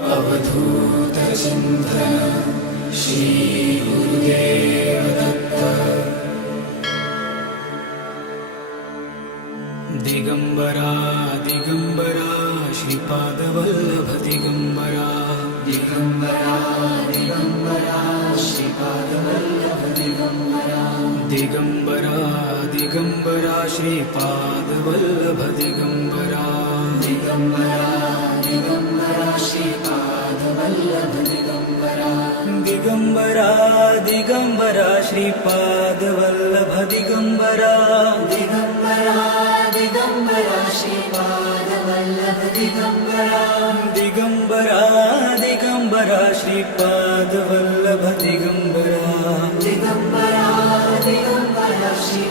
अवधूतचिन्तन Shri Gurudev Datta. Digambara Digambara Shripad Vallabh Digambara. Digambara Digambara Shripad Vallabh Digambara. Digambara Digambara Shripad Vallabh Digambara. Digambara Digambara Shripad Vallabh Digambara. Digambara Digambara Shripad Vallabh Digambara. Digambara Digambara Shripad Vallabh Digambara. Digambara Digambara Shripad Vallabh Digambara. Digambara Digambara Shri